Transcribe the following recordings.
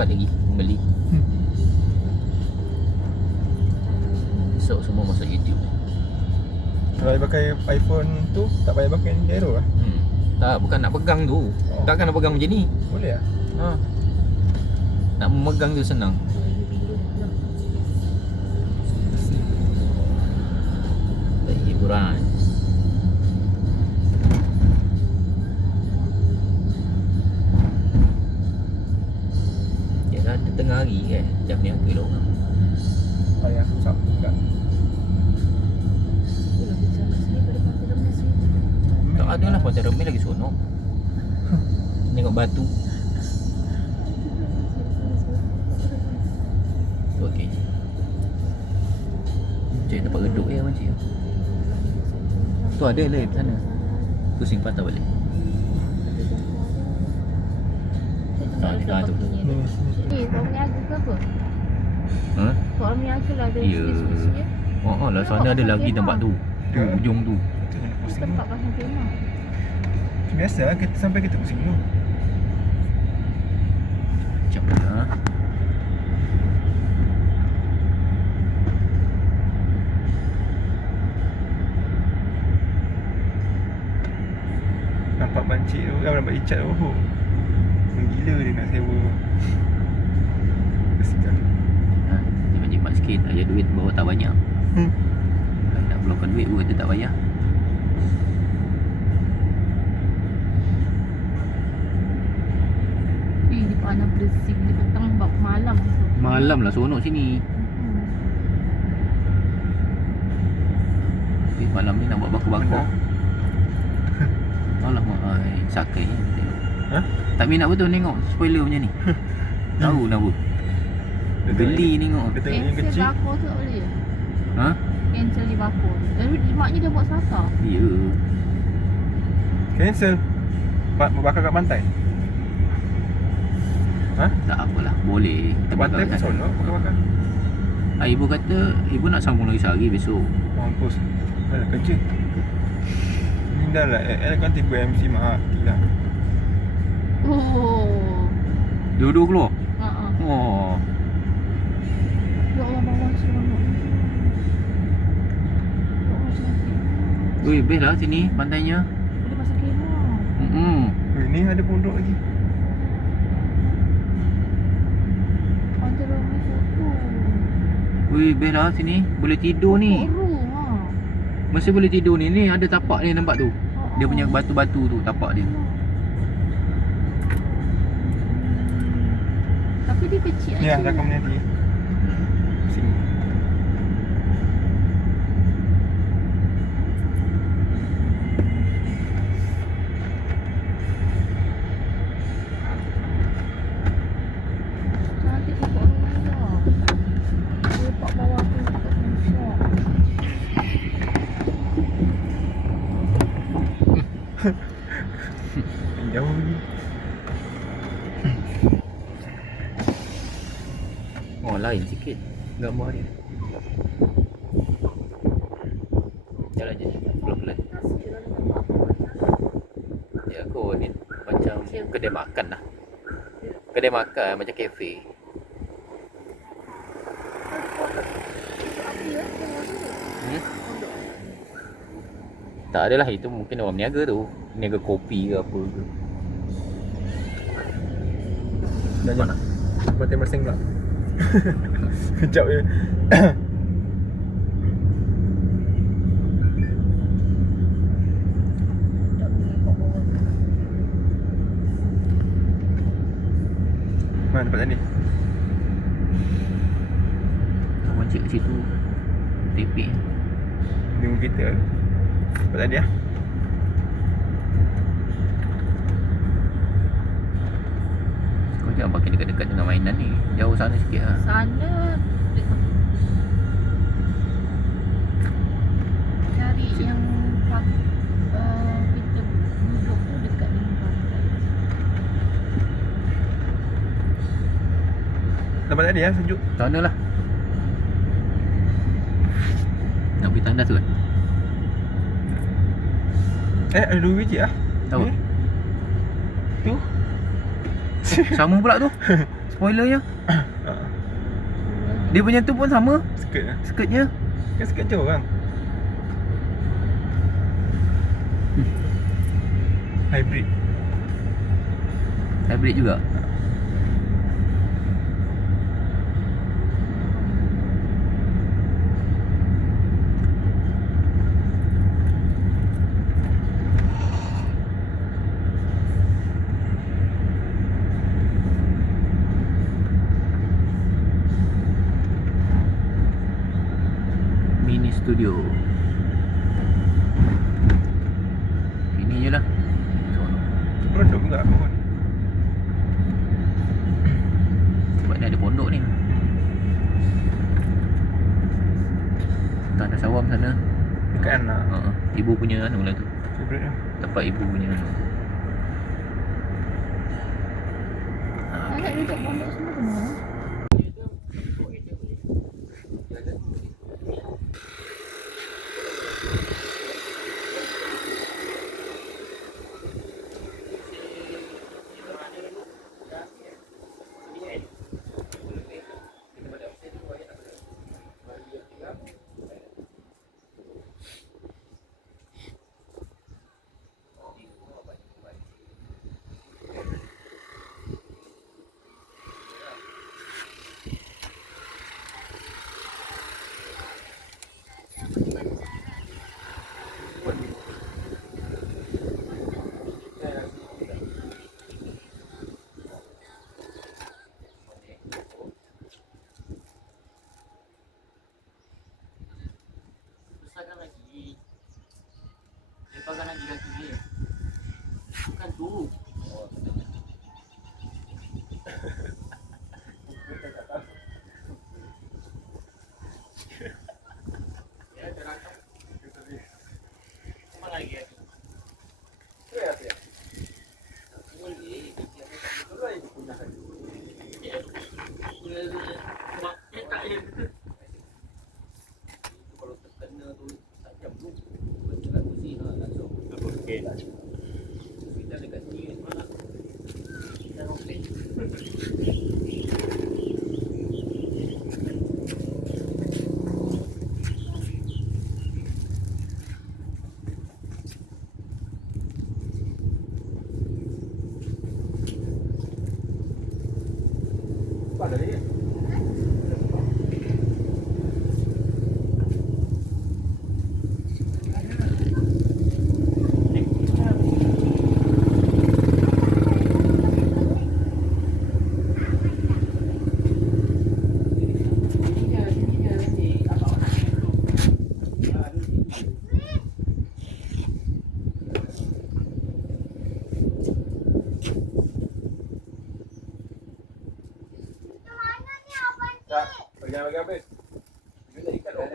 dapat lagi beli. Hmm. Esok semua masuk YouTube. Kalau dia pakai iPhone tu tak payah pakai gyro lah. Hmm. Tak, bukan nak pegang tu. Oh. Takkan nak pegang macam ni. Boleh ah. Ha. Nak memegang tu senang. Tak hiburan. Tengah hari kan. Jam ni aku elok kan. Payah susah juga. Tak ada lah Pantai Remeh lagi seronok. Tengok batu. Tu okey. Cik tempat geduk ya makcik. Tu ada lah di sana. Pusing patah balik. Ni lah tu. Ni. Eh, kau punya aku ke apa? Ha? Kau punya aku lah ada Ya. space-space. Oh, oh lah sana ada lagi tempat tu. Tu ujung tu. Kita kena Itu pusing tempat dulu. pasang kemah. Biasa lah kita sampai kita pusing dulu. Macam mana? Nampak pancit tu kan nampak icat tu. Menggila dia nak sewa. Kesikan. Ha, dia jimat sikit. Aja duit bawa tak banyak. Hmm. Kalau nak keluarkan duit pun dia tak payah. Eh, di panas bersih di petang bab malam. Malam lah seronok sini. Hmm. Tapi malam ni nak buat bakar-bakar. Alamak, sakai je tengok. Ha? Tak minat betul tengok spoiler macam ni. Tahu kenapa? Dia tengok- Geli tengok. Dia tengok yang kecil. bakor tu tak boleh. Ha? Cancel di bakor. Tapi maknya dia buat sata. Ya. Cancel. Ba- Bakar kat pantai. Ha? Tak apalah. Boleh. Kita Pantai pun sana. seronok bakar-bakar. Ah, ibu kata ibu nak sambung lagi sehari besok. Mampus. Dah kerja. Ni dah lah. Eh, eh kan tipu MC mak hati lah. Oh. Dua-dua keluar. Ha ah. Oh. Ya Allah bawah seronok. Ya Allah cantik. Ui, best lah sini pantainya. Boleh pasang kemah. Hmm. Weh, ni ada pondok lagi. Pantai Romi foto. Ui, best lah sini. Boleh tidur ni. Ha. Mesti boleh tidur ni. Ni ada tapak ni nampak tu. Dia punya batu-batu tu tapak dia. Tapi dia kecil Ni lah rakam ni nanti. Sini. Cantik pokok Oh, lain sikit gambar dia. Jalan je. Pelan-pelan. Ya, aku ni macam kedai makan lah. Kedai makan macam kafe. Hmm? Tak adalah itu mungkin orang niaga tu. Niaga kopi ke apa ke. Dah jam. Pantai Mersing pula. Kejap je. Mana tempat tadi? Kawan cik kat situ. Tepek. Dia rumah kita. Tempat tadi lah. Kau jangan pakai dekat-dekat dengan mainan ni. Jauh sana sikit lah. Sana Cari yang pak, uh, Kita duduk tu dekat dengan pantai Tempat tadi lah sejuk. Sana lah. Nak pergi tandas tu kan? Eh ada dua biji lah. Tahu? Eh? Tu. Sama pula tu. spoilernya. Dia punya tu pun sama Skirt lah. skirtnya. Kan skirt je orang. Hybrid. Hybrid juga. Mini studio. Ini je lah. Seronok. Produk juga pun. Sebab ni ada pondok ni Sawam sana Dekat anak. uh, Ibu punya anu lah tu Favorite lah. Tempat ibu punya anu Ah, Agak duduk pondok semua kena. Bukan tu. Ya, lagi Ya, kalau terkena tu tu. Langsung Okey. kita dekat sini mana kita rompet Pada dia. Tak. Bagi bagi habis. Dia tak ikat dah.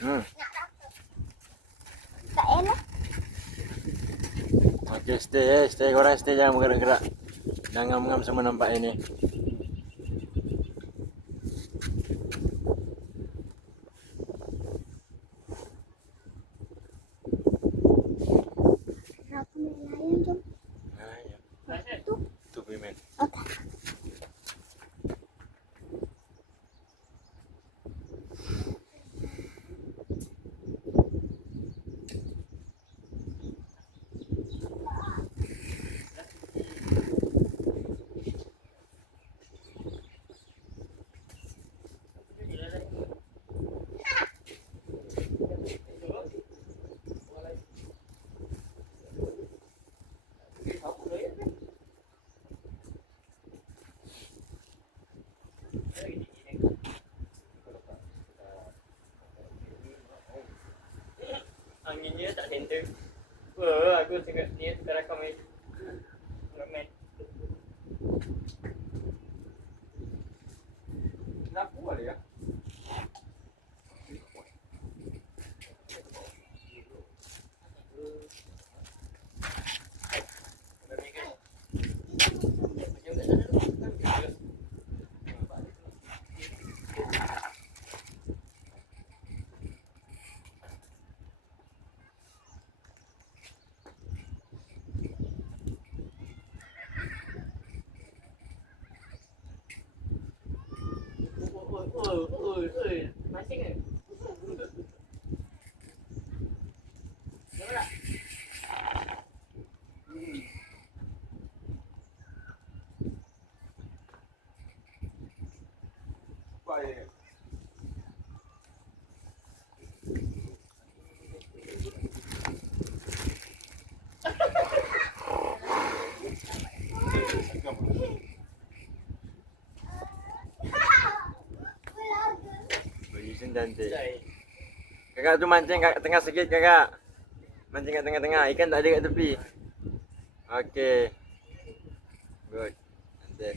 Hmm. Okey, stay eh. Stay korang stay jangan bergerak-gerak. Jangan ngam semua nampak ini. Aku main layan jom. Ha, ya. Tu. Tu payment. Okey. Anginnya tak center. Wah, aku tengok dia sekarang kau main. Main. Kenapa boleh ya? Oh, oh, oh. Masing ke? Nampak tak? Hmm. Baik. Position cantik. Kakak tu mancing kat tengah sikit kakak. Mancing kat tengah-tengah. Ikan tak ada kat tepi. Okey. Good. Cantik.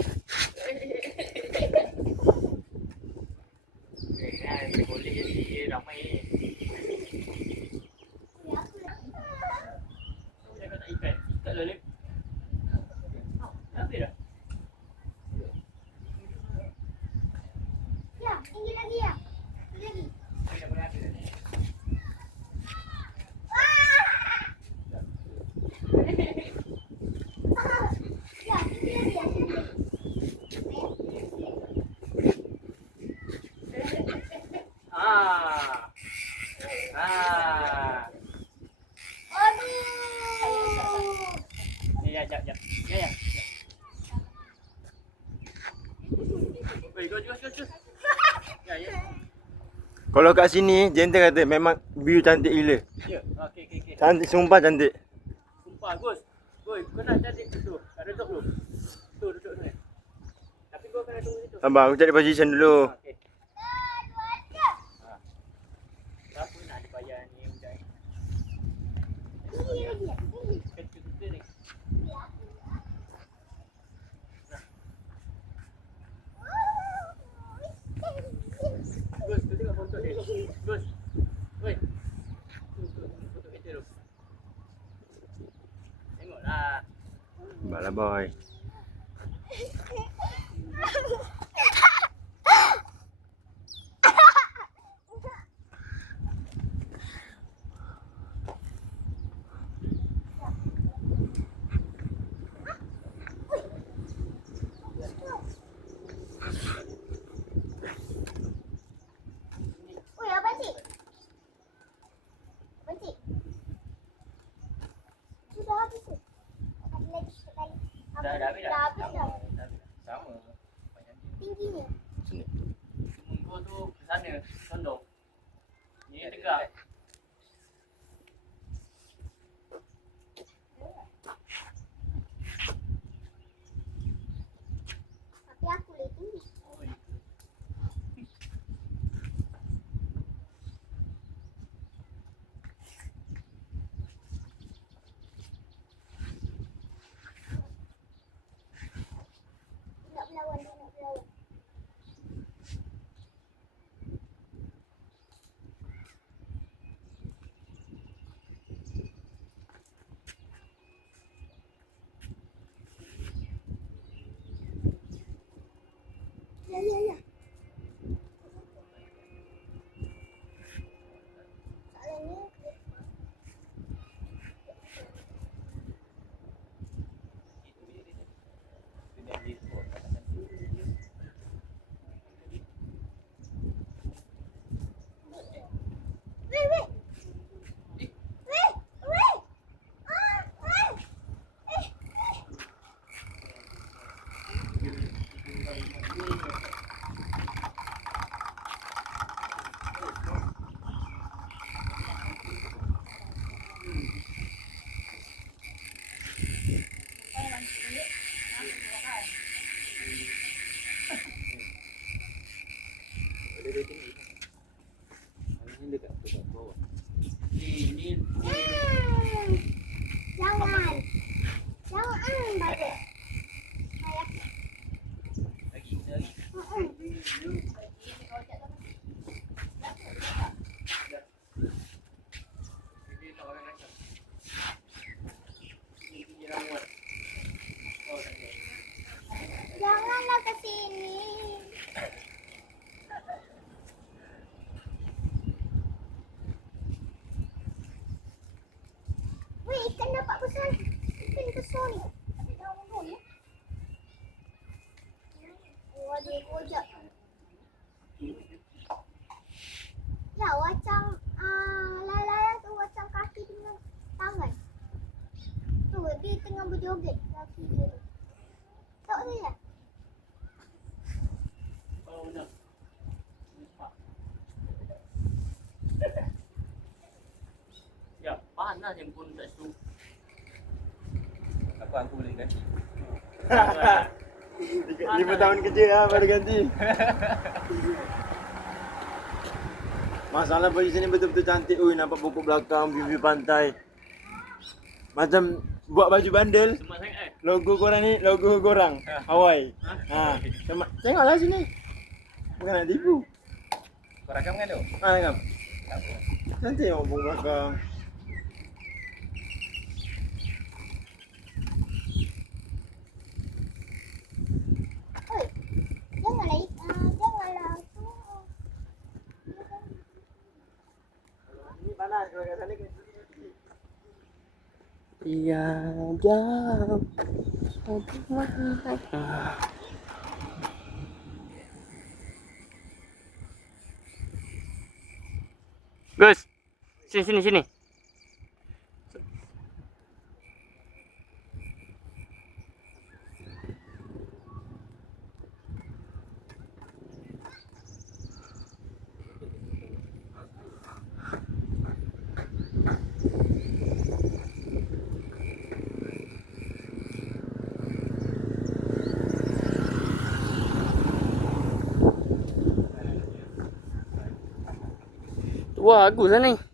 Kalau kat sini, Jenta kata memang view cantik gila. Ya. Okey, okey, okey. Cantik, sumpah cantik. Sumpah, Gus. Gus, kau nak jadi tu. Tak duduk dulu. Tu, duduk tu. Tapi kau kena tunggu situ. Sabar, aku cari position dulu. Okey. Berapa nak dibayar ni budak ni? Tinggi lagi. Tinggi. Kecil kita ni. Gus, tu tengok foto dia. Gus. Tu. Tengoklah. Sabarlah boy. Woi, apa sih? Apa sih? Sudah habis tu. Ada lagi sekali. Dah, dah habis dah? Dah habis dah. Dah habis dah. Sama. Dia. Tingginya. Sini. Cuma kau tu ke sana, condong. Ni tegak. นี้ Ya, panas yang pun tak. Apa aku boleh ganti? Lima tahun kerja lah baru ganti. Masalah bagi sini betul-betul cantik. Ui, nampak pokok belakang, view-view pantai. Macam buat baju bandel. Eh. Logo korang ni, logo korang. Hawaii. Ha. Sama, tengoklah sini. Bukan nak tipu. Kau rakam kan tu? Ha. Tak apa. Cantik tengok pokok belakang. Oi. Janganlah ah janganlah tu. Ini panas kalau kat sana kena Iya, jam. Gus, sini sini sini. Wah, bagus lah ni.